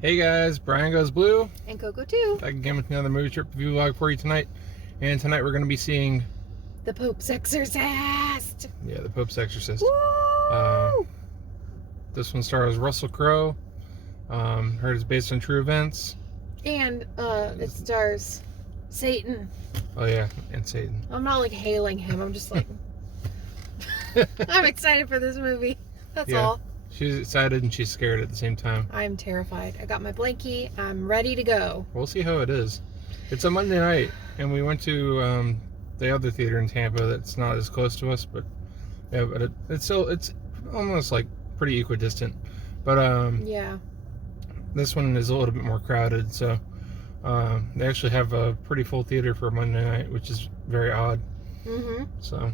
Hey guys, Brian Goes Blue. And Coco too. Back again with another movie trip review vlog for you tonight. And tonight we're going to be seeing... The Pope's Exorcist! Yeah, The Pope's Exorcist. Woo! This one stars Russell Crowe. Heard it's based on true events. And it stars Satan. Oh yeah, and Satan. I'm not like hailing him, I'm just like... I'm excited for this movie. That's all. She's excited and she's scared at the same time. I'm terrified. I got my blankie. I'm ready to go. We'll see how it is. It's a Monday night, and we went to the other theater in Tampa that's not as close to us, but yeah, but it's almost like pretty equidistant. But yeah, this one is a little bit more crowded, so they actually have a pretty full theater for a Monday night, which is very odd. So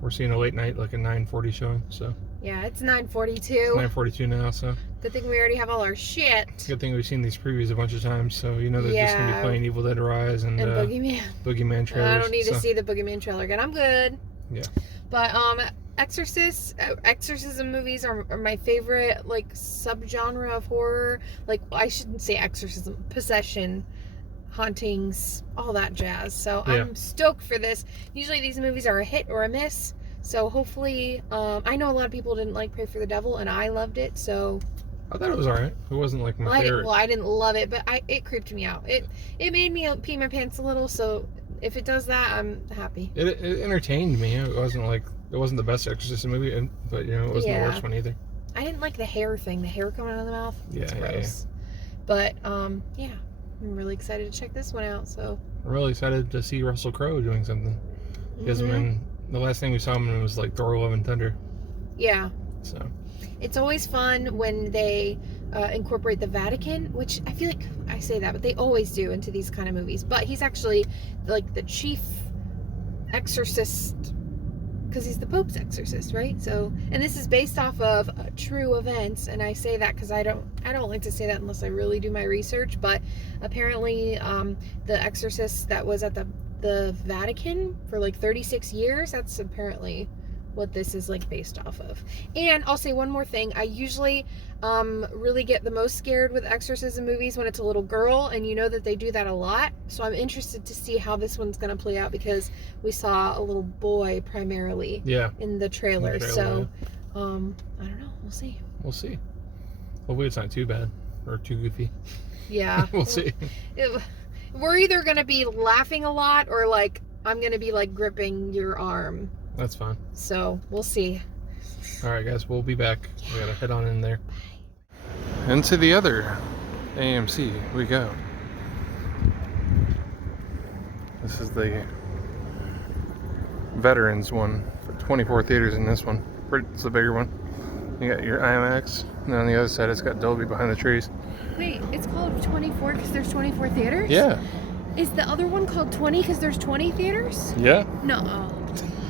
we're seeing a late night, like a 9:40 showing. So yeah, it's 9:42. It's 9:42 now, so good thing we already have all our shit. Good thing we've seen these previews a bunch of times, so you know they're just gonna be playing Evil Dead Rise and Boogeyman trailers. I don't need to see the Boogeyman trailer again. I'm good. Yeah. But exorcism movies are my favorite, like, subgenre of horror. Like, I shouldn't say exorcism, possession, hauntings, all that jazz. So yeah. I'm stoked for this. Usually these movies are a hit or a miss. So hopefully, I know a lot of people didn't like Pray for the Devil, and I loved it. So I thought it was alright. It wasn't like my favorite. I didn't love it, but it creeped me out. It made me pee my pants a little. So if it does that, I'm happy. It entertained me. It wasn't the best Exorcist movie, but you know it wasn't the worst one either. I didn't like the hair thing. The hair coming out of the mouth. It's gross. But yeah, I'm really excited to check this one out. So I'm really excited to see Russell Crowe doing something. He hasn't been. The last thing we saw him in was like Thor: Love and Thunder. Yeah. So it's always fun when they incorporate the Vatican, which I feel like I say that, but they always do into these kind of movies. But he's actually like the chief exorcist because he's the Pope's exorcist, right? So, and this is based off of true events, and I say that because I don't like to say that unless I really do my research. But apparently, the exorcist that was at the Vatican for like 36 years, that's apparently what this is like based off of. And I'll say one more thing. I usually really get the most scared with exorcism movies when it's a little girl, and you know that they do that a lot. So I'm interested to see how this one's going to play out because we saw a little boy primarily in the trailer. So I don't know. We'll see. We'll see. Hopefully it's not too bad or too goofy. Yeah. We'll see. We're either going to be laughing a lot or like I'm going to be like gripping your arm. That's fine. So we'll see. All right, guys, we'll be back. We gotta head on in there. Into the other AMC we go. This is the Veterans one. 24 theaters in this one. It's the bigger one. You got your IMAX, and then on the other side it's got Dolby behind the trees. Wait, it's called 24 because there's 24 theaters? Yeah. Is the other one called 20 because there's 20 theaters? Yeah. No.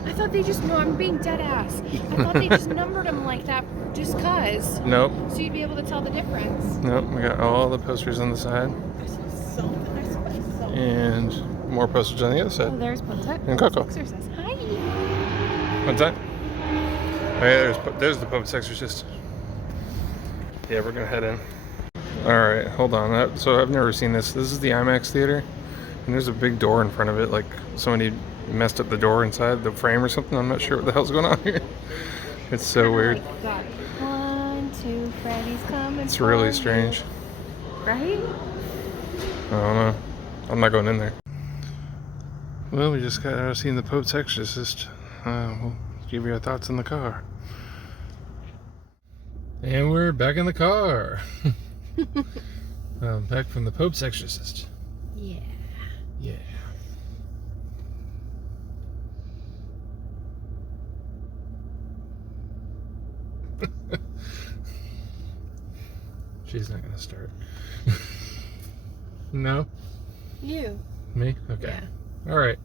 I thought they just, no, I'm being dead ass. I thought they just numbered them like that just cause. Nope. So you'd be able to tell the difference. Nope, we got all the posters on the side. And more posters on the other side. Oh, there's Pope's and Coco. Exorcist. Hi. What's that? Oh yeah, there's the Pope's Exorcist. Yeah, we're gonna head in. Alright, hold on. So I've never seen this. This is the IMAX theater. And there's a big door in front of it, like somebody messed up the door inside the frame or something. I'm not sure what the hell's going on here. It's so weird. Got it. 1, 2, Freddy's coming. It's really strange. Right? I don't know. I'm not going in there. Well, we just got out of seeing the Pope's Exorcist. We'll give you our thoughts in the car. And we're back in the car. Back from the Pope's Exorcist. Yeah. Yeah. She's not gonna start. No? You. Me? Okay. Yeah. Alright.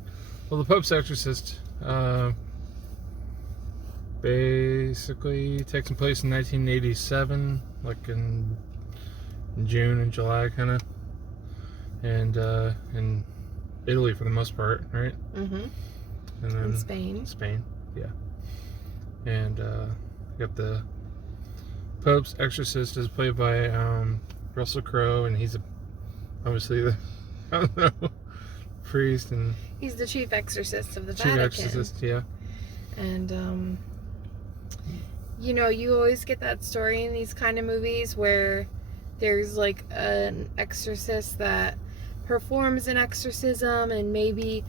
Well, the Pope's Exorcist basically takes place in 1987, like in June and July, kind of. And in Italy for the most part, right? Mm-hmm. And then Spain, yeah. And got the Pope's Exorcist is played by Russell Crowe, and he's obviously the I don't know, priest, and he's the chief exorcist of the chief Vatican. exorcist, yeah. And you know, you always get that story in these kind of movies where there's like an exorcist that performs an exorcism, and maybe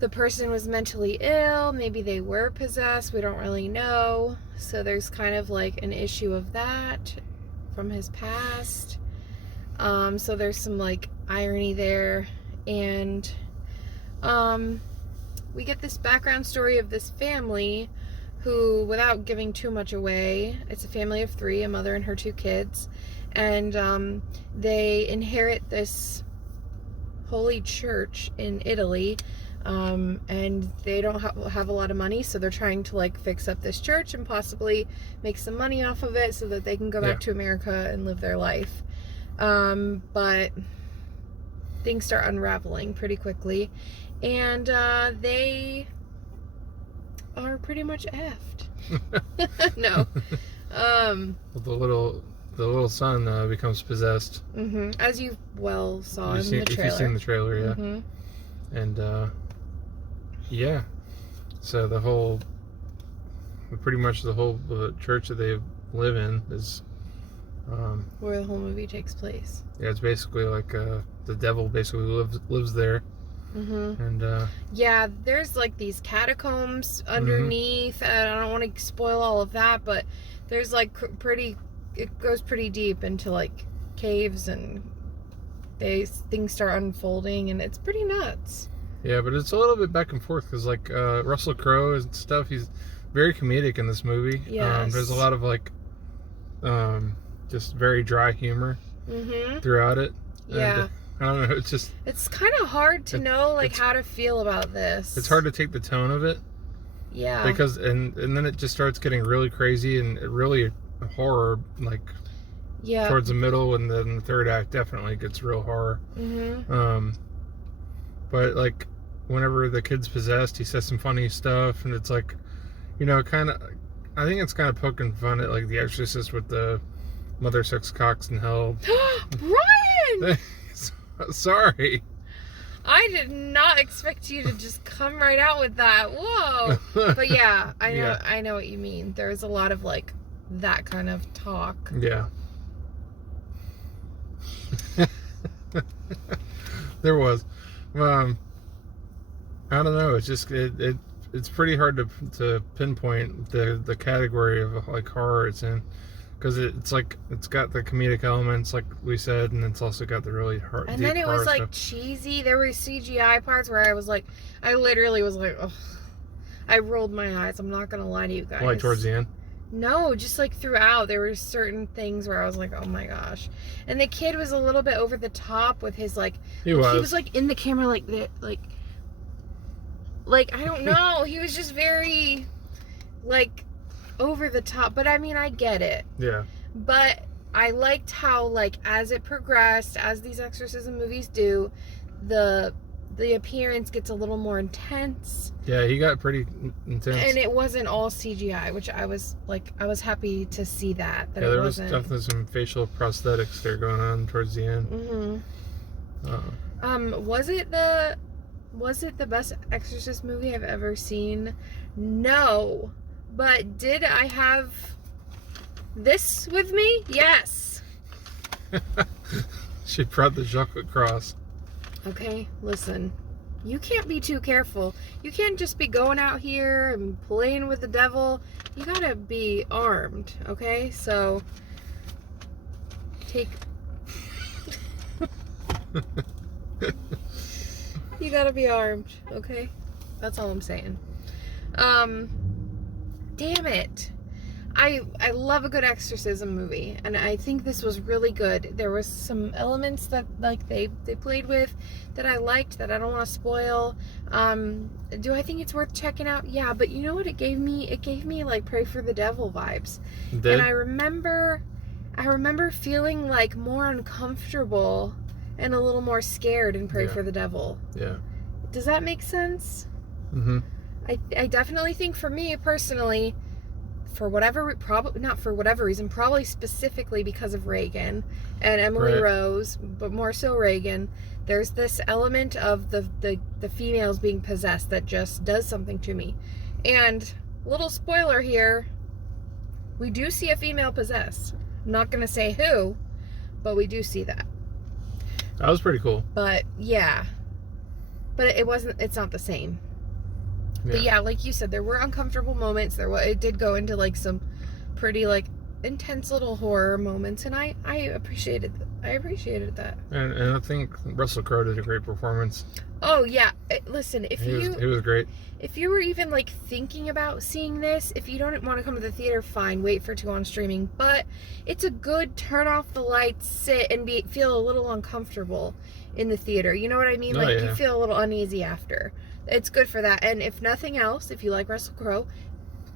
the person was mentally ill, maybe they were possessed, we don't really know. So there's kind of like an issue of that from his past. So there's some like irony there. And we get this background story of this family who, without giving too much away, it's a family of 3, a mother and her 2 kids. And they inherit this holy church in Italy. And they don't have a lot of money, so they're trying to like fix up this church and possibly make some money off of it so that they can go back to America and live their life. But things start unraveling pretty quickly, and they are pretty much effed. No. The little son becomes possessed. As you well saw in the trailer. If you've seen the trailer, yeah. And yeah, so pretty much the whole church that they live in is where the whole movie takes place. Yeah, it's basically like the devil basically lives there. And yeah, there's like these catacombs underneath, and I don't want to spoil all of that, but there's like it goes pretty deep into like caves, and things start unfolding, and it's pretty nuts. Yeah, but it's a little bit back and forth because like Russell Crowe and stuff, he's very comedic in this movie. Yes. There's a lot of like just very dry humor throughout it. Yeah. And, I don't know, it's kind of hard to know like how to feel about this. It's hard to take the tone of it. Yeah. Because and then it just starts getting really crazy and really horror, like towards the middle, and then the third act definitely gets real horror. But like whenever the kid's possessed, he says some funny stuff, and it's like, you know, kind of, I think it's kind of poking fun at like The Exorcist with the mother sucks cocks in hell. Brian! Sorry. I did not expect you to just come right out with that. Whoa. But yeah, I know what you mean. There's a lot of like that kind of talk. Yeah. There was. I don't know. It's just it's pretty hard to pinpoint the category of like horror it's in, because it's like it's got the comedic elements like we said, and it's also got the really hard. And then it was like stuff. Cheesy. There were CGI parts where I was like, I literally was like, ugh. I rolled my eyes. I'm not gonna lie to you guys. Like towards the end. No, just like throughout, there were certain things where I was like, oh my gosh. And the kid was a little bit over the top with his like, he was like in the camera like that, like I don't know. He was just very like over the top. But I mean, I get it. Yeah. But I liked how like as it progressed, as these exorcism movies do, the appearance gets a little more intense. Yeah, he got pretty intense. And it wasn't all CGI, which I was happy to see that. Yeah, there was definitely some facial prosthetics there going on towards the end. Was it the best Exorcist movie I've ever seen? No. But did I have this with me? Yes. She brought the chocolate cross. Okay, listen. You can't be too careful. You can't just be going out here and playing with the devil. You gotta be armed, okay? So, you gotta be armed, okay? That's all I'm saying. Damn it. I love a good exorcism movie, and I think this was really good. There was some elements that like they played with that I liked that I don't want to spoil. Do I think it's worth checking out? Yeah, but you know what it gave me? It gave me like Pray for the Devil vibes. And I remember feeling like more uncomfortable and a little more scared in Pray for the Devil. Yeah. Does that make sense? Mm-hmm. I definitely think for me personally, for whatever, probably not for whatever reason, probably specifically because of Reagan and Emily Right. Rose, but more so Reagan, there's this element of the females being possessed that just does something to me. And little spoiler here, we do see a female possessed. I'm not going to say who, but we do see that. That was pretty cool. But yeah, but it's not the same. Yeah. But yeah, like you said, there were uncomfortable moments. It did go into like some pretty like intense little horror moments, and I appreciated that. And I think Russell Crowe did a great performance. Oh yeah, listen, He was great. if you were even like thinking about seeing this, if you don't want to come to the theater, fine, wait for it to go on streaming. But it's a good turn off the lights, sit and feel a little uncomfortable in the theater. You know what I mean? Oh, Like yeah. you feel a little uneasy after. It's good for that. And if nothing else, if you like Russell Crowe,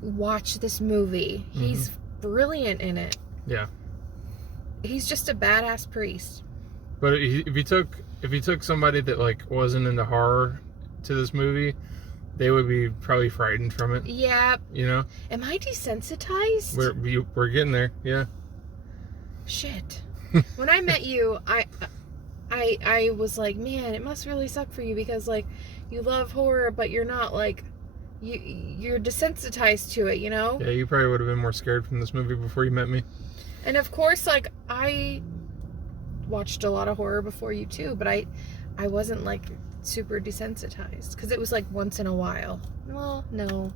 watch this movie. He's brilliant in it. Yeah. He's just a badass priest. But if you took somebody that like wasn't into horror to this movie, they would be probably frightened from it. Yeah. You know? Am I desensitized? We're getting there. Yeah. Shit. When I met you, I was like, man, it must really suck for you because like you love horror, but you're not like you're desensitized to it, you know? Yeah, you probably would have been more scared from this movie before you met me. And of course, like I watched a lot of horror before you too, but I wasn't like super desensitized because it was like once in a while. Well, no,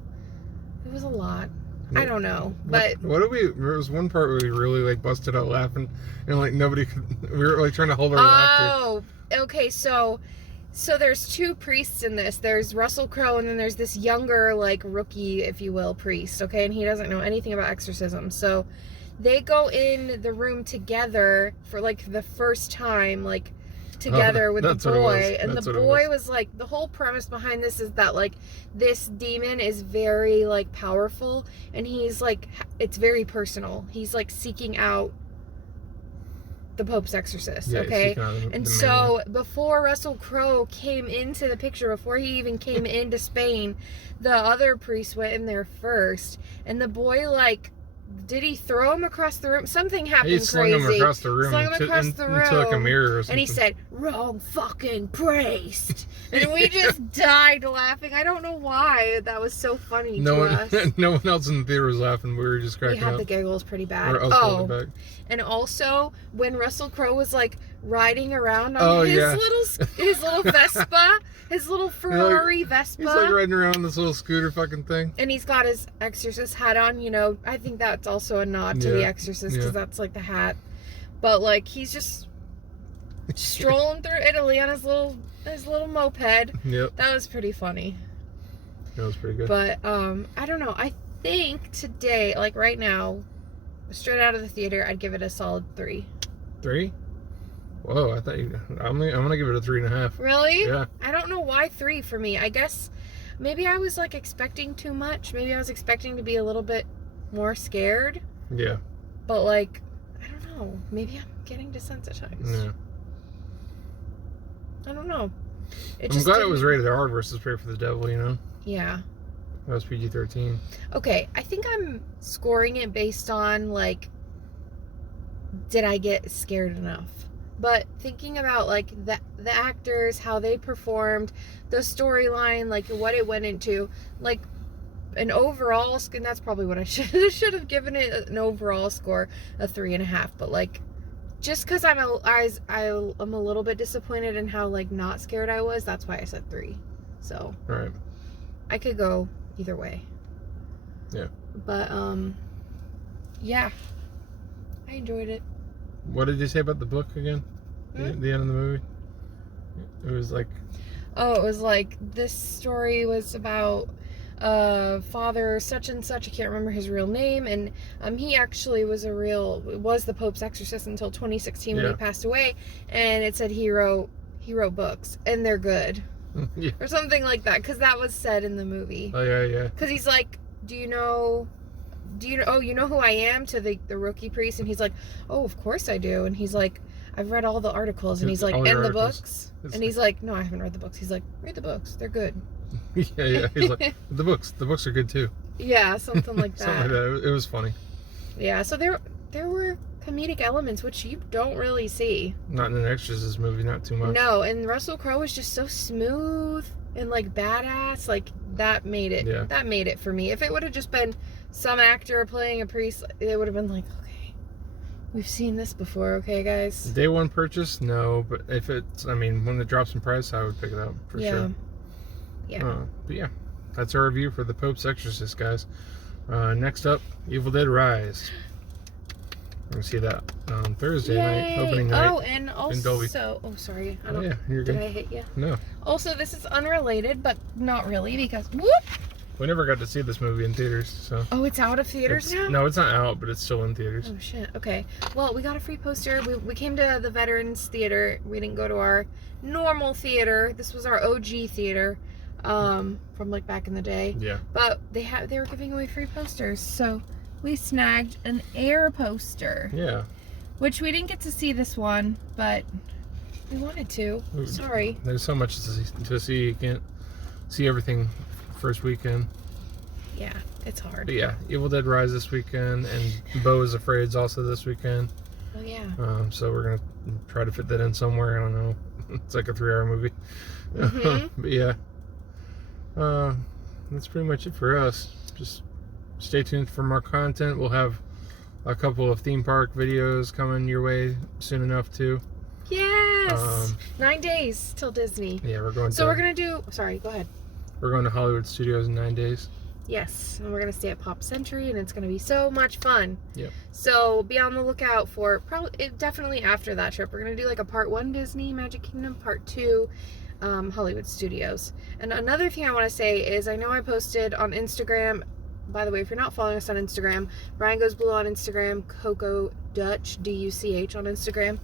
it was a lot. I don't know, but what did there was one part where we really like busted out laughing, and like nobody could. We were like trying to hold our laughter. oh, okay, so there's two priests in this. There's Russell Crowe, and then there's this younger, like rookie, if you will, priest. Okay, and he doesn't know anything about exorcism, so they go in the room together for like the first time, like together with the boy, and the boy was like, the whole premise behind this is that like this demon is very like powerful, and he's like, it's very personal. He's like seeking out the Pope's exorcist. Yeah, okay, the and main so one. before Russell Crowe came into the picture, before he even came into Spain, the other priest went in there first, and the boy like, did he throw him across the room? Something happened He slung crazy. him across the room, Slung him across the room into like a mirror or something. and he said, "Wrong fucking priest." And we just died laughing. I don't know why. That was so funny to us. No one else in the theater was laughing. We were just We cracking had up. the giggles pretty bad. Or else holding it back. And also when Russell Crowe was like riding around on his little Vespa, his little Ferrari Vespa. He's like riding around on this little scooter fucking thing. And he's got his Exorcist hat on, you know. I think that's also a nod to the Exorcist because that's like the hat. But like he's just strolling through Italy on his little moped. Yep. That was pretty funny. That was pretty good. But I don't know. I think today, like right now, straight out of the theater, I'd give it a solid 3. 3? Whoa, I thought I'm gonna give it a 3.5. Really? Yeah. I don't know why 3 for me. I guess maybe I was like expecting too much. Maybe I was expecting to be a little bit more scared. Yeah. But like, I don't know. Maybe I'm getting desensitized. Yeah. I don't know. I'm glad it was rated R versus Pray for the Devil, you know? Yeah. That was PG-13. Okay, I think I'm scoring it based on like, did I get scared enough? But thinking about like the actors, how they performed, the storyline, like what it went into, like an overall, and that's probably what I should have given it an overall score, a 3.5. But like, just because I'm a little bit disappointed in how like not scared I was, that's why I said 3. So Right. I could go either way. Yeah. But yeah, I enjoyed it. What did you say about the book again? The end of the movie? It was like... Oh, it was like, this story was about father such and such, I can't remember his real name, and he actually was the Pope's exorcist until 2016 when he passed away, and it said he wrote books, and they're good. Yeah. Or something like that, because that was said in the movie. Oh, yeah. Because he's like, you know who I am, to the rookie priest, and he's like, oh, of course I do, and he's like, I've read all the articles, and he's like, and the books, and he's like, no, I haven't read the books. He's like, read the books, they're good. Yeah, he's like, the books are good too. Yeah, something like that. Something like that. It was funny. Yeah, so there were comedic elements which you don't really see. Not in an Exorcist movie, not too much. No, and Russell Crowe was just so smooth and like badass. Like that made it. Yeah. That made it for me. If it would have just been some actor playing a priest, it would have been like, okay, we've seen this before. Okay, guys. Day one purchase, no. But if it's, I mean, when it drops in price, I would pick it up for sure. Yeah. But yeah, that's our review for the Pope's Exorcist, guys. Next up, Evil Dead Rise. We're gonna see that on Thursday night, opening night. Oh, and also, oh, sorry. I don't, yeah, you're good. Did I hit you? No. Also, this is unrelated, but not really because whoop. We never got to see this movie in theaters, so. Oh, it's out of theaters now? No, it's not out, but it's still in theaters. Oh shit. Okay. Well, we got a free poster. We came to the Veterans Theater. We didn't go to our normal theater. This was our OG theater, from like back in the day. Yeah. But they were giving away free posters, so we snagged an Air poster. Yeah. Which we didn't get to see this one, but we wanted to. Sorry. There's so much to see. You can't see everything first weekend. Yeah, it's hard. But yeah, Evil Dead Rise this weekend, and Beau is Afraid's also this weekend. Oh yeah. So we're gonna try to fit that in somewhere. I don't know. It's like a 3-hour movie. Mm-hmm. But yeah, that's pretty much it for us. Just stay tuned for more content. We'll have a couple of theme park videos coming your way soon enough too. Yes. 9 days till Disney. Yeah, we're going. So we're gonna do. Sorry, go ahead. We're going to Hollywood Studios in 9 days. Yes, and we're gonna stay at Pop Century, and it's gonna be so much fun. Yep. So be on the lookout for definitely after that trip. We're gonna do like a part 1 Disney Magic Kingdom, part 2 Hollywood Studios. And another thing I want to say is I know I posted on Instagram. By the way, if you're not following us on Instagram, Brian Goes Blue on Instagram, Coco Dutch DUCH on Instagram.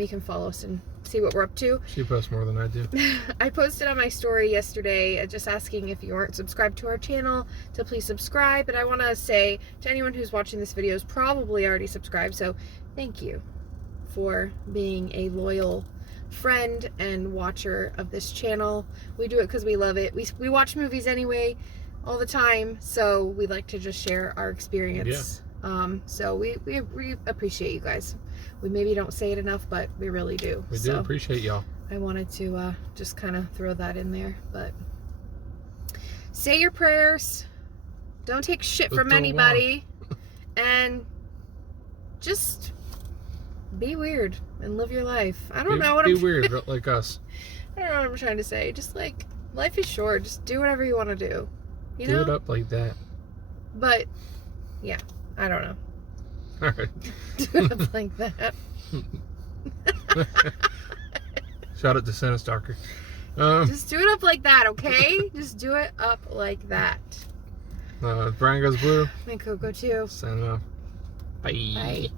You can follow us and see what we're up to. She posts more than I do. I posted on my story yesterday just asking if you aren't subscribed to our channel to please subscribe. And I want to say to anyone who's watching this video is probably already subscribed. So thank you for being a loyal friend and watcher of this channel. We do it because we love it. We watch movies anyway all the time. So we like to just share our experience. Yeah. So we appreciate you guys. We maybe don't say it enough, but we really do. We do appreciate y'all. I wanted to just kind of throw that in there, but say your prayers. Don't take shit from anybody, and just be weird and live your life. I don't know what be weird like us. I don't know what I'm trying to say. Just like life is short. Just do whatever you want to do. You know? Do it up like that. But yeah, I don't know. All right. Do it up like that. Shout out to Santa Stalker. Just do it up like that, okay? Just do it up like that. Brian Goes Blue. And Coco too. Signing off. Bye. Bye.